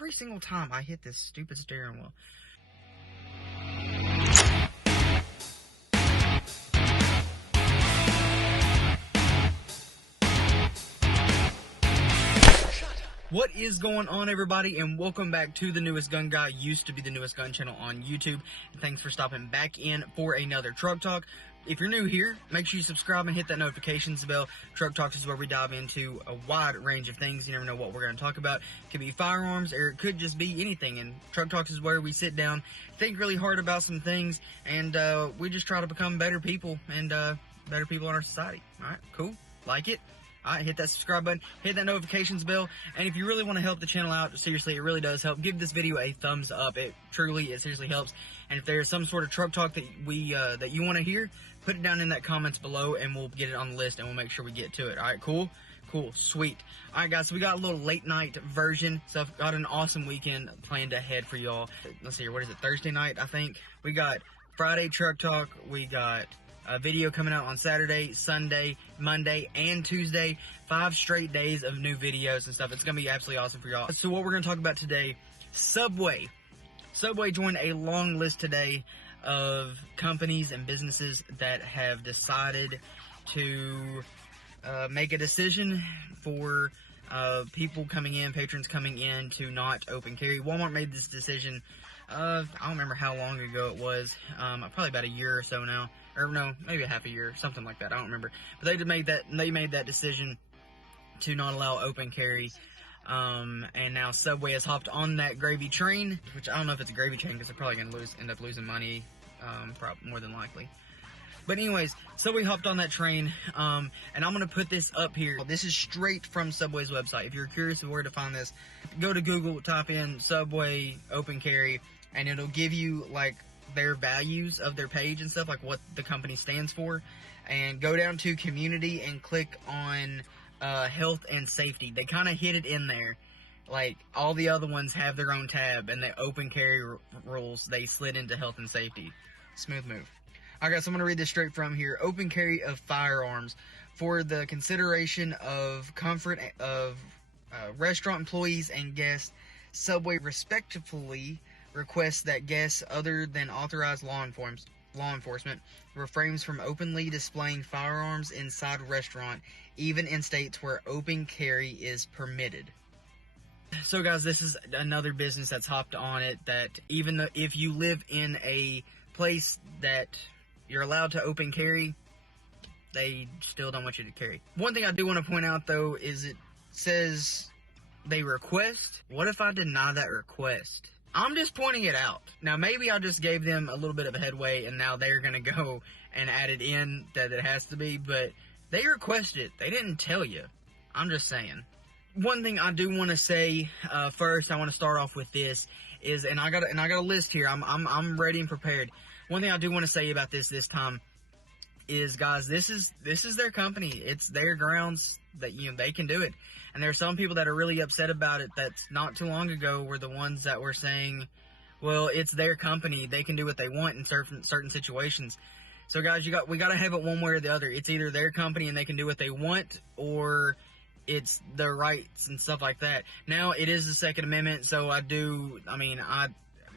every single time I hit this stupid steering wheel. What is going on, everybody, and welcome back to the Newest Gun Guy, used to be the Newest Gun channel on YouTube. And thanks for stopping back in for another Truck Talk. If you're new here, make sure you subscribe and hit that notifications bell. Truck Talks is where we dive into a wide range of things. You never know what we're going to talk about. It could be firearms, or it could just be anything. And Truck Talks is where we sit down, think really hard about some things, and we just try to become better people and better people in our society. All right, cool. Like it? Alright, hit that subscribe button, hit that notifications bell, and if you really want to help the channel out, seriously, it really does help, give this video a thumbs up. It seriously helps. And if there's some sort of truck talk that that you want to hear, put it down in that comments below, and we'll get it on the list, and we'll make sure we get to it. Alright, cool? Cool, sweet. Alright, guys, so we got a little late night version, so I've got an awesome weekend planned ahead for y'all. Let's see here, what is it, Thursday night, I think? We got Friday Truck Talk, we got a video coming out on Saturday, Sunday, Monday, and Tuesday. 5 straight days of new videos and stuff. It's going to be absolutely awesome for y'all. So what we're going to talk about today, Subway. Subway joined a long list today of companies and businesses that have decided to make a decision for people coming in, patrons coming in, to not open carry. Walmart made this decision, I don't remember how long ago it was, probably about a year or so now. Or no, maybe a half a year, something like that. I don't remember. But they made that decision to not allow open carry. And now Subway has hopped on that gravy train, which I don't know if it's a gravy train because they're probably going to end up losing money, more than likely. But anyways, Subway hopped on that train, and I'm going to put this up here. This is straight from Subway's website. If you're curious of where to find this, go to Google, type in Subway open carry, and it'll give you, like, their values of their page and stuff, like what the company stands for, and go down to community and click on health and safety. They kind of hid it in there, like all the other ones have their own tab, and the open carry rules, they slid into health and safety. Smooth move. Alright guys, so I'm going to read this straight from here. Open carry of firearms for the consideration of comfort of restaurant employees and guests, Subway respectfully requests that guests other than authorized law enforcement refrains from openly displaying firearms inside a restaurant, even in states where open carry is permitted. So guys, this is another business that's hopped on it, that even though if you live in a place that you're allowed to open carry, they still don't want you to carry. One thing I do want to point out though is it says they request. What if I deny that request? I'm just pointing it out. Now, maybe I just gave them a little bit of a headway, and now they're going to go and add it in that it has to be, but they requested it. They didn't tell you. I'm just saying. One thing I do want to say first, I want to start off with this is, and I got a list here. I'm ready and prepared. One thing I do want to say about this time is, guys, this is their company. It's their grounds that, you know, they can do it. And there are some people that are really upset about it. That's not too long ago were the ones that were saying, well, it's their company, they can do what they want in certain situations. So guys, we got to have it one way or the other. It's either their company and they can do what they want, or it's their rights and stuff like that. Now, it is the Second Amendment, so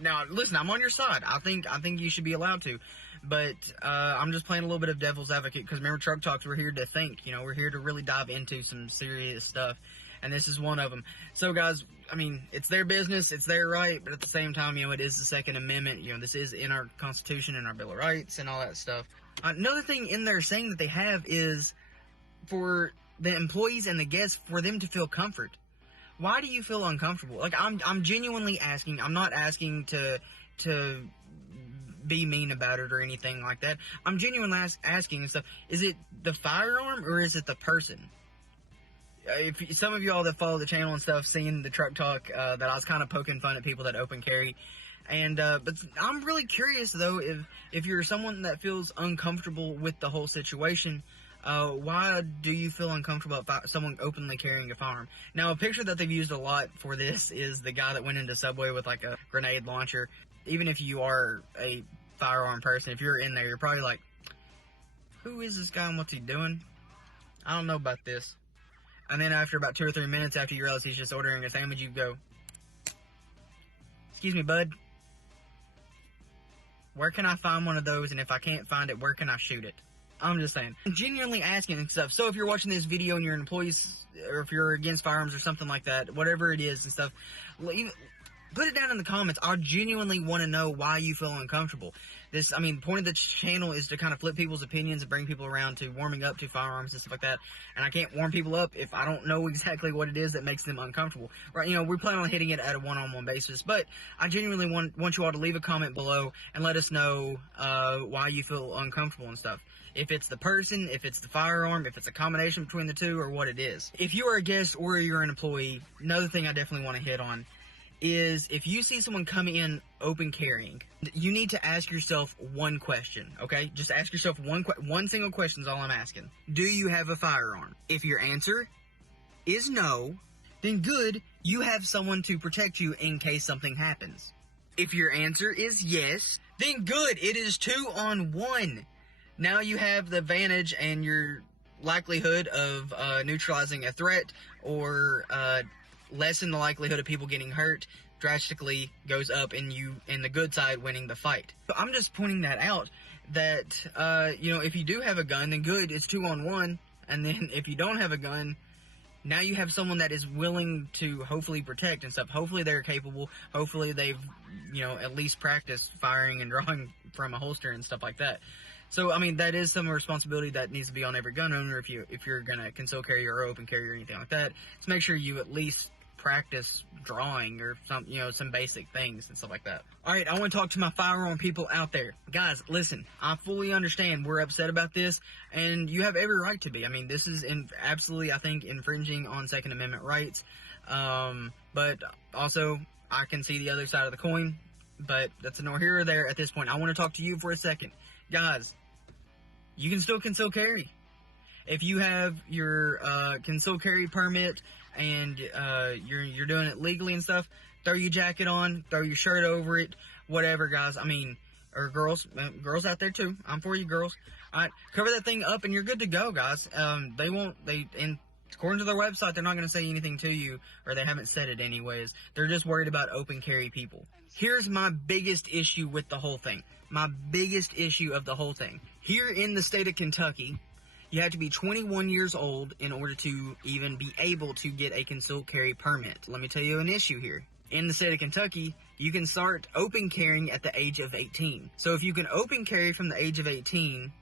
now listen, I'm on your side. I think you should be allowed to. But I'm just playing a little bit of devil's advocate, because remember, Truck Talks, we're here to think. You know, we're here to really dive into some serious stuff, and this is one of them. So, guys, I mean, it's their business, it's their right, but at the same time, you know, it is the Second Amendment. You know, this is in our Constitution and our Bill of Rights and all that stuff. Another thing in there saying that they have is for the employees and the guests, for them to feel comfort. Why do you feel uncomfortable? Like, I'm genuinely asking. I'm not asking to be mean about it or anything like that. I'm genuinely asking and stuff. Is it the firearm or is it the person? If some of y'all that follow the channel and stuff seen the Truck Talk, that I was kind of poking fun at people that open carry, and but I'm really curious though, if you're someone that feels uncomfortable with the whole situation, why do you feel uncomfortable about someone openly carrying a firearm? Now, a picture that they've used a lot for this is the guy that went into Subway with like a grenade launcher. Even if you are a firearm person, if you're in there, you're probably like, who is this guy and what's he doing? I don't know about this. And then after about 2 or 3 minutes after you realize he's just ordering a sandwich, you go, excuse me, bud, where can I find one of those? And if I can't find it, where can I shoot it? I'm just saying. I'm genuinely asking and stuff. So if you're watching this video and you're an employee, or if you're against firearms or something like that, whatever it is and stuff, put it down in the comments. I genuinely want to know why you feel uncomfortable. The point of the channel is to kind of flip people's opinions and bring people around to warming up to firearms and stuff like that. And I can't warm people up if I don't know exactly what it is that makes them uncomfortable. Right? We plan on hitting it at a one-on-one basis. But I genuinely want you all to leave a comment below and let us know why you feel uncomfortable and stuff. If it's the person, if it's the firearm, if it's a combination between the two, or what it is. If you are a guest or you're an employee, another thing I definitely want to hit on is if you see someone coming in open carrying, you need to ask yourself one question, okay? Just ask yourself one single question is all I'm asking. Do you have a firearm? If your answer is no, then good, you have someone to protect you in case something happens. If your answer is yes, then good, it is 2-on-1. Now you have the advantage and your likelihood of neutralizing a threat or lessen the likelihood of people getting hurt drastically goes up, and you and the good side winning the fight. So I'm just pointing that out, that if you do have a gun, then good, it's 2-on-1. And then if you don't have a gun, now you have someone that is willing to hopefully protect and stuff. Hopefully they're capable. Hopefully they've at least practiced firing and drawing from a holster and stuff like that. So, that is some responsibility that needs to be on every gun owner if you're going to conceal carry or open carry or anything like that. To make sure you at least practice drawing or some basic things and stuff like that. Alright, I want to talk to my firearm people out there. Guys, listen, I fully understand we're upset about this, and you have every right to be. This is absolutely, I think, infringing on Second Amendment rights. But also, I can see the other side of the coin, but that's nor here or there at this point. I want to talk to you for a second. Guys, you can still conceal carry. If you have your conceal carry permit and you're doing it legally and stuff, throw your jacket on, throw your shirt over it, whatever, guys. Or girls out there too. I'm for you, girls. All right, cover that thing up and you're good to go, guys. And according to their website, they're not going to say anything to you, or they haven't said it anyways. They're just worried about open carry people. Here's my biggest issue with the whole thing. My biggest issue of the whole thing. Here in the state of Kentucky, you have to be 21 years old in order to even be able to get a concealed carry permit. Let me tell you an issue here. In the state of Kentucky, you can start open carrying at the age of 18. So if you can open carry from the age of 18,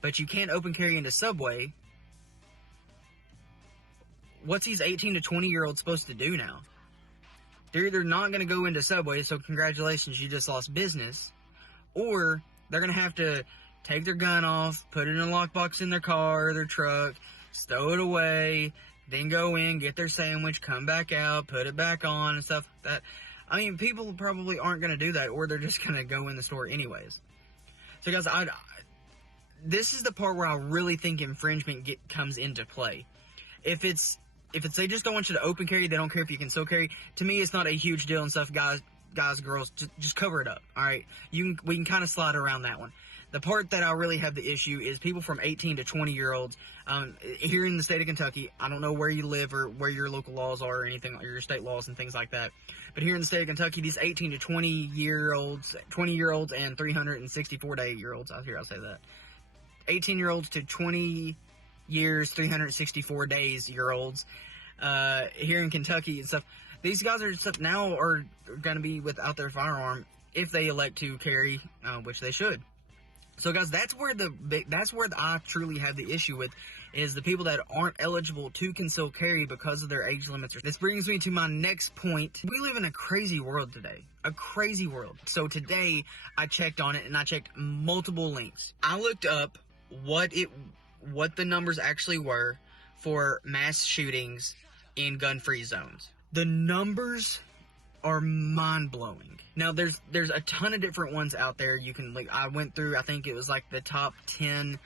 but you can't open carry into Subway, what's these 18 to 20-year-olds supposed to do now? They're either not going to go into Subway, so congratulations, you just lost business, or they're going to have to take their gun off, put it in a lockbox in their car or their truck, stow it away, then go in, get their sandwich, come back out, put it back on and stuff like that. People probably aren't going to do that, or they're just going to go in the store anyways. So guys, this is the part where I really think infringement comes into play. If it's they just don't want you to open carry, they don't care if you conceal carry, to me it's not a huge deal and stuff, guys, girls, just cover it up, alright? We can kind of slide around that one. The part that I really have the issue is people from 18 to 20-year-olds here in the state of Kentucky. I don't know where you live or where your local laws are or anything, or your state laws and things like that. But here in the state of Kentucky, these 18 to 20-year-olds and 364-day-year-olds, I'll say that. 18-year-olds to 20 years, 364 days-year-olds here in Kentucky and stuff. These guys are now are going to be without their firearm if they elect to carry, which they should. So guys, that's where I truly have the issue with, is the people that aren't eligible to conceal carry because of their age limits. This brings me to my next point. We live in a crazy world today. A crazy world. So today, I checked on it, and I checked multiple links. I looked up what the numbers actually were for mass shootings in gun-free zones. The numbers are mind-blowing. Now, there's a ton of different ones out there. You can, I went through, I think it was the top 10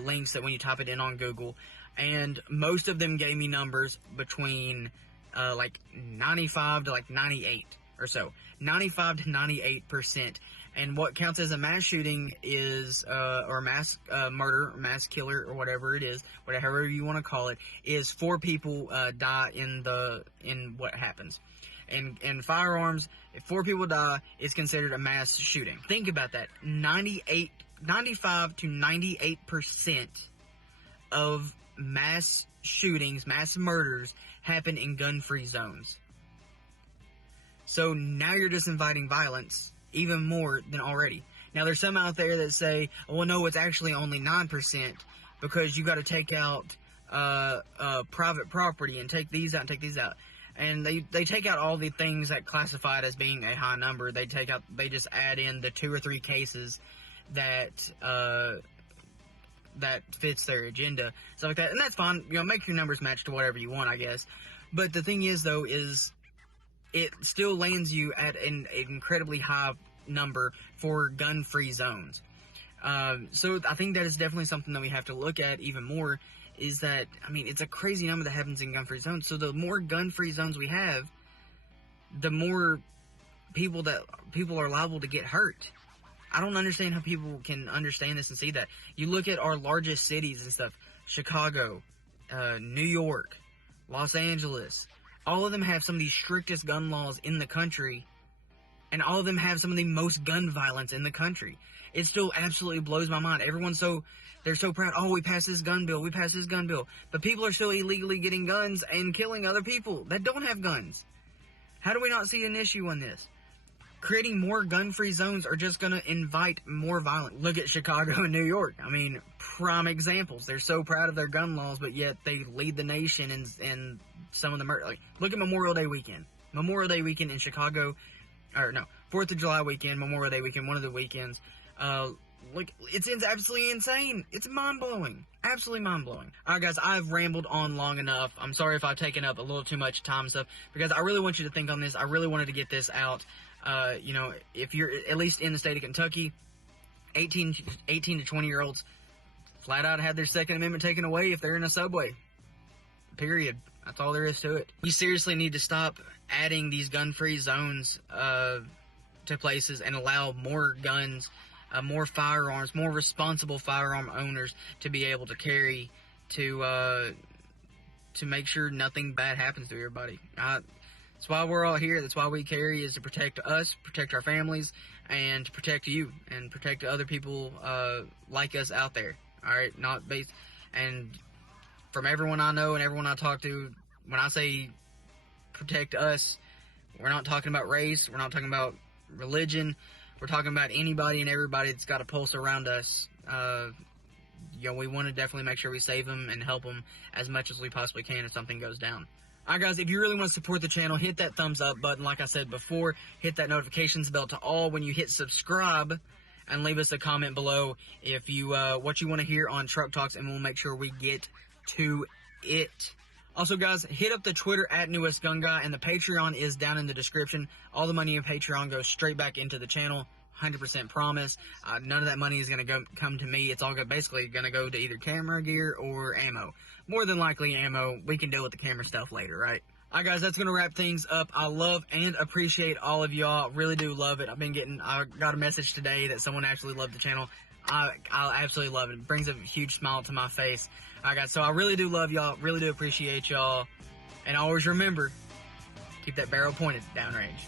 links that when you type it in on Google, and most of them gave me numbers between 95 to 98 or so. 95 to 98%. And what counts as a mass shooting is, or mass murder, or mass killer, or whatever it is, whatever you want to call it, is 4 people die in what happens. In firearms, if 4 people die, it's considered a mass shooting. Think about that. 95 to 98% of mass shootings, mass murders, happen in gun-free zones. So now you're just inviting violence even more than already. Now there's some out there that say, well, no, it's actually only 9% because you got to take out private property and take these out and take these out. And they take out all the things that classify it as being a high number. They just add in the 2 or 3 cases that that fits their agenda, stuff like that. And that's fine. You know, make your numbers match to whatever you want, I guess. But the thing is, though, is it still lands you at an incredibly high number for gun-free zones. So I think that is definitely something that we have to look at even more, is that, I mean, it's a crazy number that happens in gun-free zones. So the more gun-free zones we have, the more people are liable to get hurt. I don't understand how people can understand this and see that. You look at our largest cities and stuff, Chicago, New York, Los Angeles, all of them have some of the strictest gun laws in the country, and all of them have some of the most gun violence in the country. It still absolutely blows my mind. They're so proud. Oh, we passed this gun bill. We passed this gun bill. But people are still illegally getting guns and killing other people that don't have guns. How do we not see an issue on this? Creating more gun-free zones are just going to invite more violence. Look at Chicago and New York. I mean, prime examples. They're so proud of their gun laws, but yet they lead the nation in some of the murder. Like, look at Memorial Day weekend. Memorial Day weekend in Chicago, 4th of July weekend, Memorial Day weekend, one of the weekends. Look, it's absolutely insane. It's mind-blowing. Absolutely mind-blowing. Alright, guys, I've rambled on long enough. I'm sorry if I've taken up a little too much time and stuff, because I really want you to think on this. I really wanted to get this out. You know, if you're at least in the state of Kentucky, 18 to 20-year-olds flat out had their Second Amendment taken away if they're in a subway. Period. That's all there is to it. We seriously need to stop adding these gun-free zones to places and allow more guns, more firearms, more responsible firearm owners to be able to carry to make sure nothing bad happens to everybody. That's why we're all here. That's why we carry, is to protect us, protect our families, and to protect you, and protect other people like us out there. Alright, and from everyone I know and everyone I talk to, when I say protect us, we're not talking about race, we're not talking about religion, we're talking about anybody and everybody that's got a pulse around us. You know, we want to definitely make sure we save them and help them as much as we possibly can if something goes down. Alright, guys, if you really want to support the channel, hit that thumbs up button. Like I said before, hit that notifications bell to all when you hit subscribe, and leave us a comment below if you what you want to hear on Truck Talks, and we'll make sure we get to it. Also, guys, hit up the Twitter at Newest Gun Guy, and the Patreon is down in the description. All the money in Patreon goes straight back into the channel. 100% promise. None of that money is going to come to me. It's all basically going to go to either camera gear or ammo. More than likely ammo. We can deal with the camera stuff later, right? Alright, guys, that's going to wrap things up. I love and appreciate all of y'all. Really do love it. I got a message today that someone actually loved the channel. I absolutely love it. It brings a huge smile to my face. Alright, guys, so I really do love y'all. Really do appreciate y'all. And always remember, keep that barrel pointed downrange.